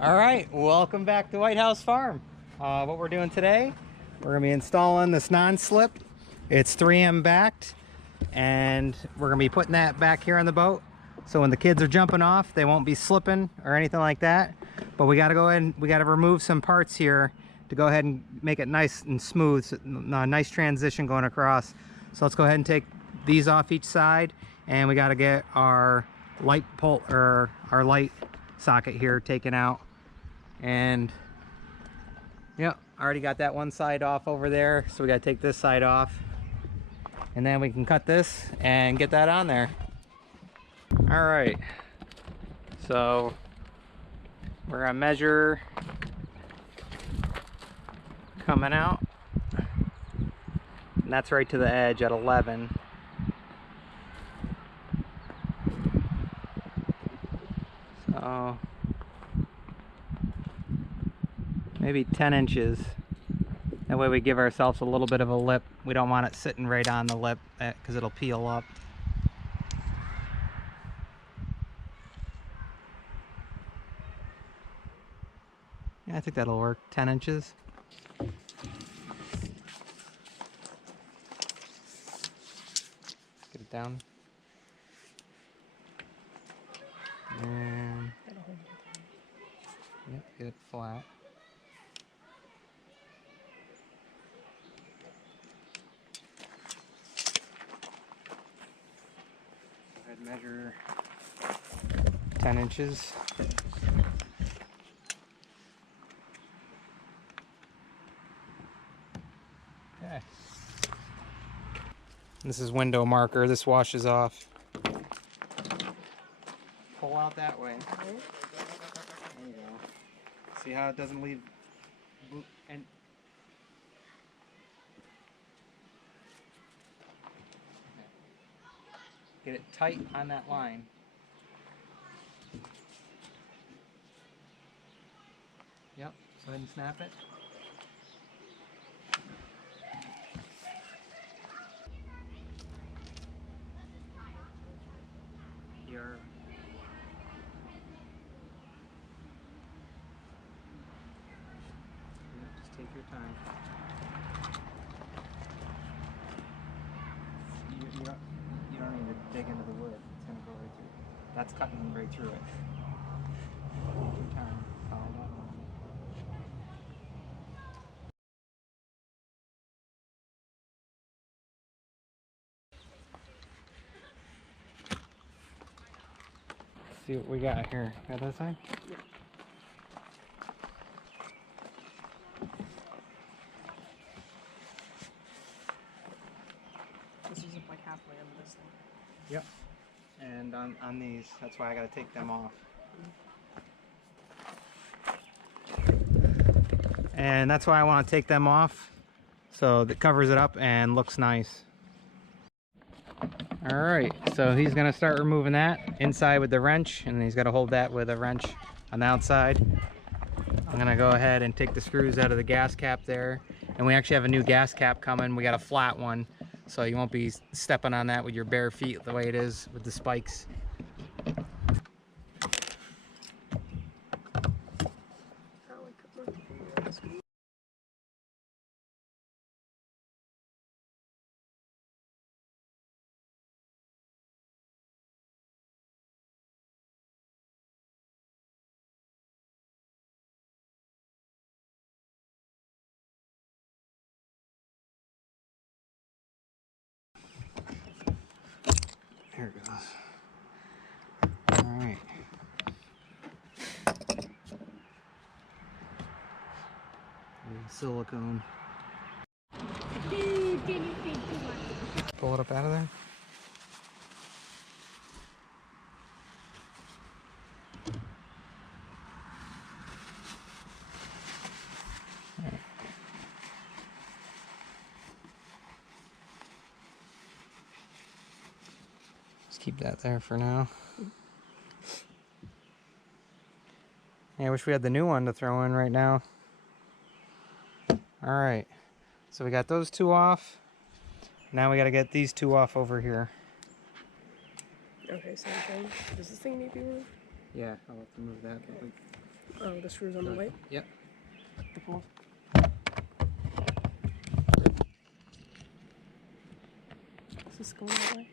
All right, welcome back to White House Farm. What we're doing today, we're gonna be installing this non-slip. It's 3M backed, and we're gonna be putting that back here on the boat. So when the kids are jumping off, they won't be slipping or anything like that. But we gotta go ahead and we gotta remove some parts here to go ahead and make it nice and smooth. So, nice transition going across. So let's go ahead and take these off each side, and we gotta get our light pole or our light socket here taken out. And yep, already got that one side off over there, so we got to take this side off, and then we can cut this and get that on there. All right, so we're gonna measure coming out, and that's right to the edge at 11. So maybe 10 inches. That way we give ourselves a little bit of a lip. We don't want it sitting right on the lip because it'll peel up. Yeah, I think that'll work. 10 inches. Get it down. And yep, get it flat. I'd measure 10 inches. Okay. This is window marker. This washes off. Pull out that way. There you go. See how it doesn't leave and get it tight on that line. Yep, go ahead and snap it. Here. Just take your time. You don't need to dig into the wood. It's going to go right through. That's cutting right through it. Take your time. Follow that line. See what we got here. Got that side? Yeah. This is like halfway on this thing. Yep. And on these, that's why I got to take them off. And that's why I want to take them off, so that covers it up and looks nice. All right, so he's gonna start removing that inside with the wrench, and he's got to hold that with a wrench on the outside. I'm gonna go ahead and take the screws out of the gas cap there, and we actually have a new gas cap coming. We got a flat one, so you won't be stepping on that with your bare feet the way it is with the spikes. There it goes. All right. Silicone. Pull it up out of there. Just keep that there for now. Yeah, I wish we had the new one to throw in right now. All right, so we got those two off. Now we got to get these two off over here. Okay, so does this thing need to be moved? Yeah, I'll have to move that. Oh, the screws on the way. Yep. The pull. Is this going that way?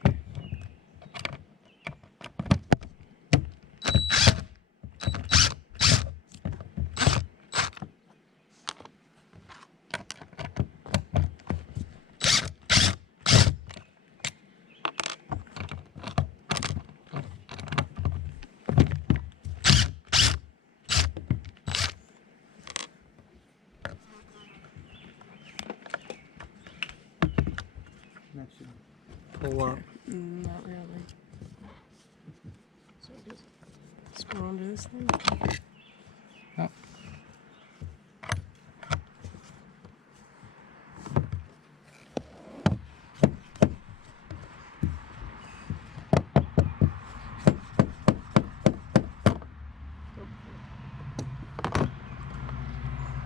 That should pull up. Not really. So just screw onto this thing. Oh.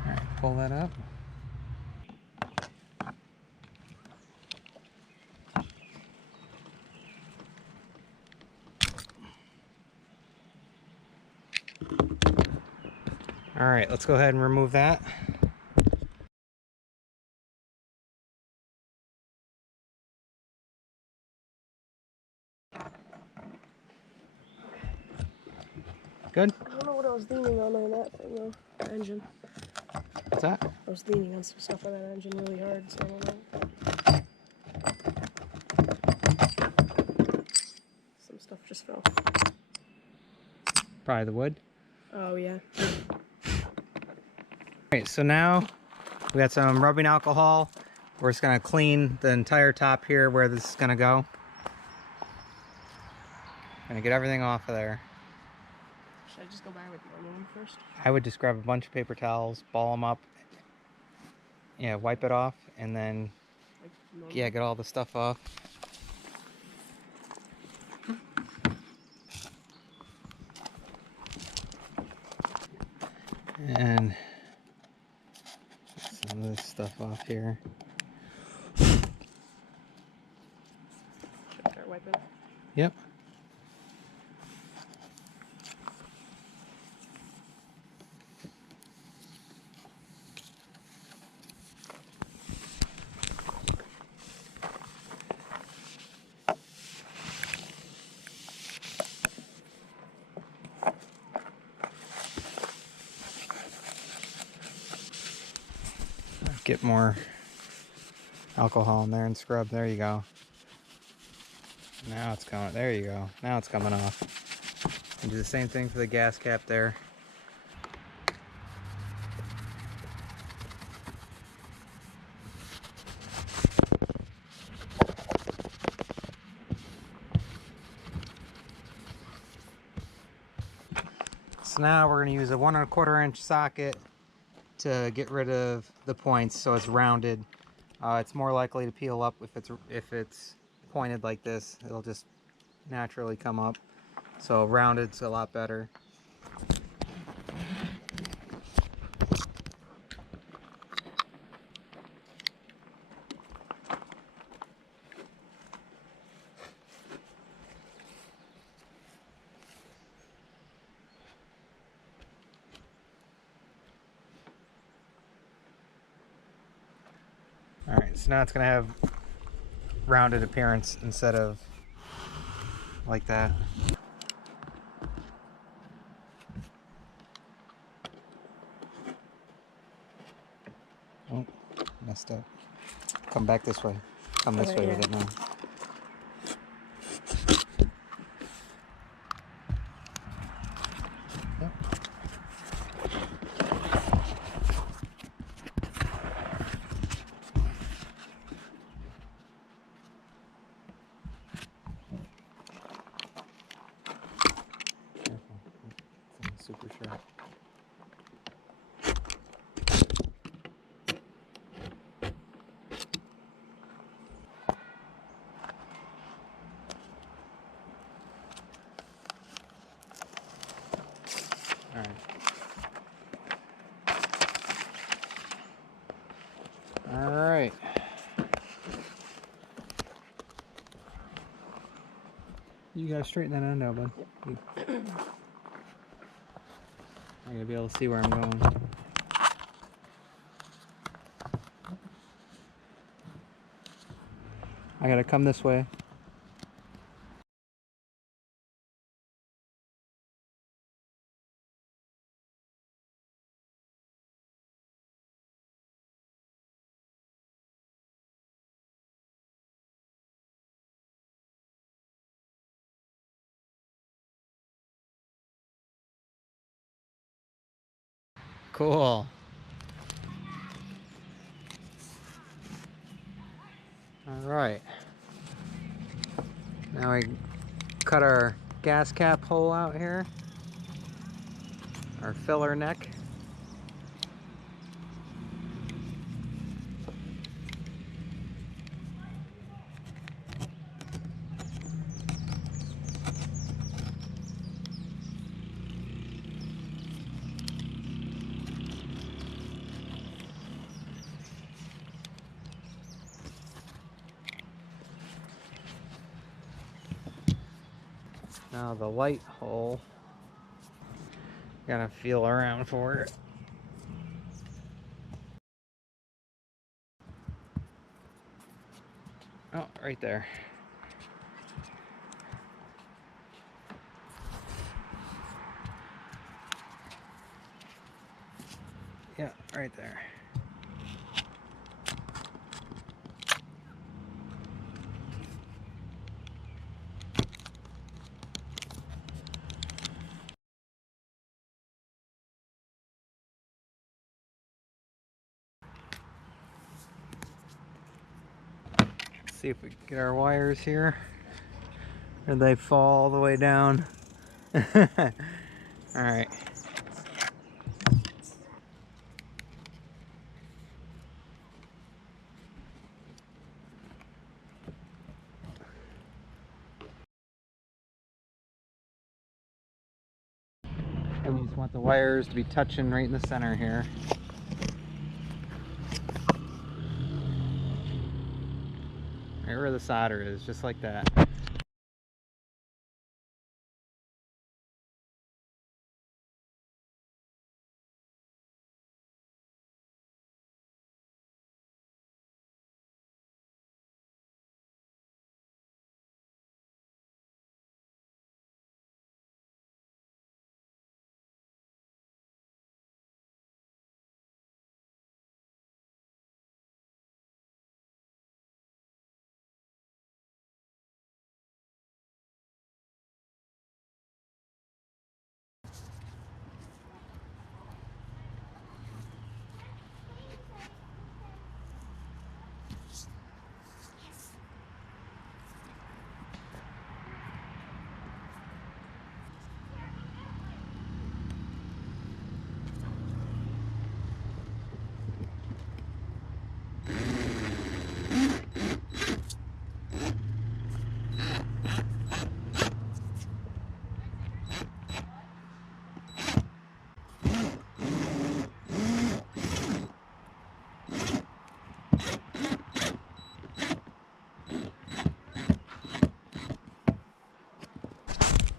Alright, pull that up. Alright, let's go ahead and remove that. Good? I don't know what I was leaning on that thing though. The engine. What's that? I was leaning on some stuff on that engine really hard, so I don't know. Some stuff just fell. Probably the wood. Oh yeah. Alright, so now we got some rubbing alcohol. We're just going to clean the entire top here where this is going to go. Going to get everything off of there. Should I just go by with the other one first? I would just grab a bunch of paper towels, ball them up, yeah, wipe it off, and then, Like normal? yeah, get all the stuff off. And some of this stuff off here. Should I start wiping? Yep. Get more alcohol in there and scrub. There you go. Now it's coming. There you go. Now it's coming off. And do the same thing for the gas cap there. So now we're going to use a 1 1/4 inch socket to get rid of the points so it's rounded. It's more likely to peel up if it's pointed like this. It'll just naturally come up. So rounded's a lot better. Alright, so now it's going to have rounded appearance instead of like that. Oh, messed up. Come back this way. Come this way with it now. Yep. Careful. It's super sharp. All right. You gotta straighten that end out, bud. There You'll be able to see where I'm going. I gotta come this way. Cool. All right. Now we cut our gas cap hole out here. Our filler neck. Now the light hole, gotta feel around for it. Oh, right there. Yeah, right there. See if we can get our wires here. Or they fall all the way down. Alright. And we just want the wires to be touching right in the center here. Right where the solder is, just like that.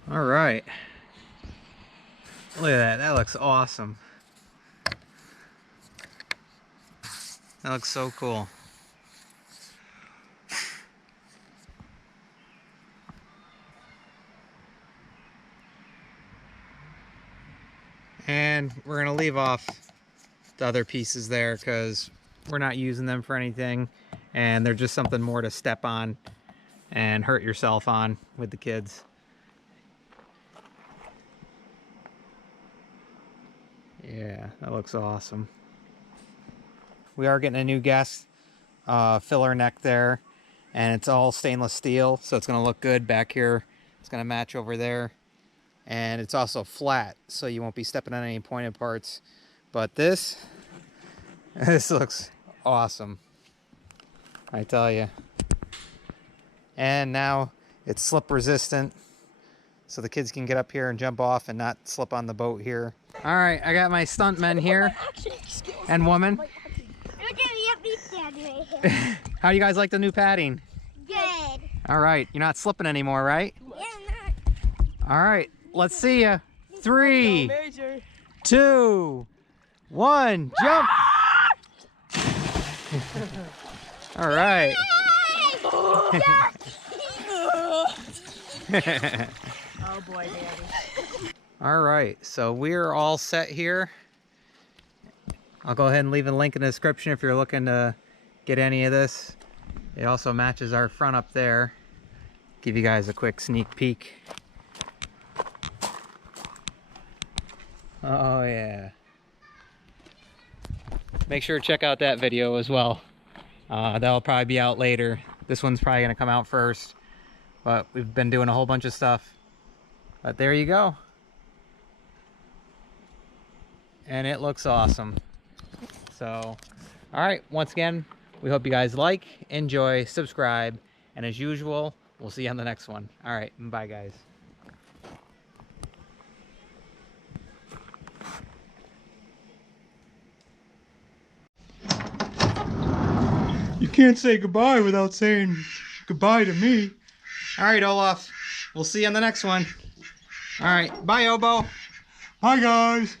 All right. Look at that. That looks awesome. That looks so cool. And we're going to leave off the other pieces there because we're not using them for anything. And they're just something more to step on and hurt yourself on with the kids. Yeah, that looks awesome. We are getting a new gas filler neck there, and it's all stainless steel, so it's going to look good back here. It's going to match over there, and it's also flat, so you won't be stepping on any pointed parts. But this looks awesome, I tell you. And now it's slip resistant, so the kids can get up here and jump off and not slip on the boat here. All right, I got my stuntmen here and woman. Look at me standing right here. How do you guys like the new padding? Good. All right, you're not slipping anymore, right? Yeah, I'm not. All right, let's see ya. 3, 2, 1, jump! All right. Oh boy, Daddy. All right, so we're all set here. I'll go ahead and leave a link in the description if you're looking to get any of this. It also matches our front up there. Give you guys a quick sneak peek. Oh yeah. Make sure to check out that video as well. That'll probably be out later. This one's probably gonna come out first, but we've been doing a whole bunch of stuff. But there you go. And it looks awesome. So, all right, once again, we hope you guys like, enjoy, subscribe, and as usual, we'll see you on the next one. All right, bye guys. You can't say goodbye without saying goodbye to me. All right, Olaf, we'll see you on the next one. All right, bye, Obo. Bye, guys.